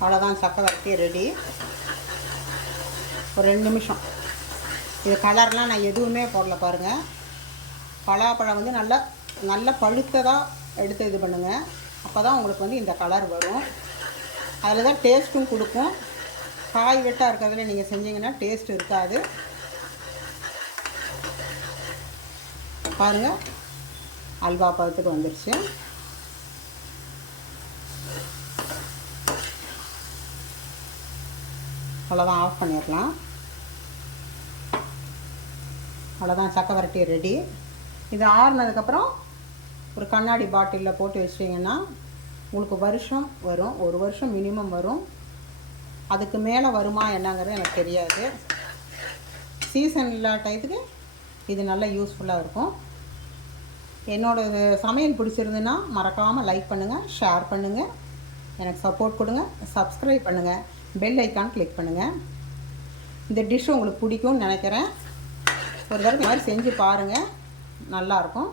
அவ்வளோதான், சக்கை வரட்டி ரெடி. ஒரு 2 நிமிஷம். இது கலர்லாம் நான் எதுவுமே போடல பாருங்கள். பலாப்பழம் வந்து நல்லா பழுத்ததாக எடுத்து இது பண்ணுங்கள். அப்போ தான் உங்களுக்கு வந்து இந்த கலர் வரும். அதில் தான் டேஸ்ட்டும் கொடுக்கும். காய் வெட்டாக இருக்கிறதுல நீங்கள் செஞ்சீங்கன்னா டேஸ்ட் இருக்காது. பாருங்கள், அல்வா பழத்துக்கு வந்துருச்சு. அவ்வளோதான், ஆஃப் பண்ணிடலாம். அவ்வளோதான், சக்கை வரட்டி ரெடி. இது ஆறுனதுக்கப்புறம் ஒரு கண்ணாடி பாட்டிலில் போட்டு வச்சிட்டிங்கன்னா உங்களுக்கு வருஷம் வரும். 1 வருஷம் மினிமம் வரும். அதுக்கு மேலே வருமா என்னங்கிறது எனக்கு தெரியாது. சீசன் இல்லாத டயத்துக்கு இது நல்லா யூஸ்ஃபுல்லாக இருக்கும். என்னோடய சமையல் பிடிச்சிருந்துன்னா மறக்காமல் லைக் பண்ணுங்கள், ஷேர் பண்ணுங்கள், எனக்கு சப்போர்ட் கொடுங்க, சப்ஸ்கிரைப் பண்ணுங்கள், பெல் ஐக்கான் கிளிக் பண்ணுங்கள். இந்த டிஷ் உங்களுக்கு பிடிக்கும்னு நினைக்கிறேன். ஒரு தடவை இந்த மாதிரி செஞ்சு பாருங்கள், நல்லாயிருக்கும்.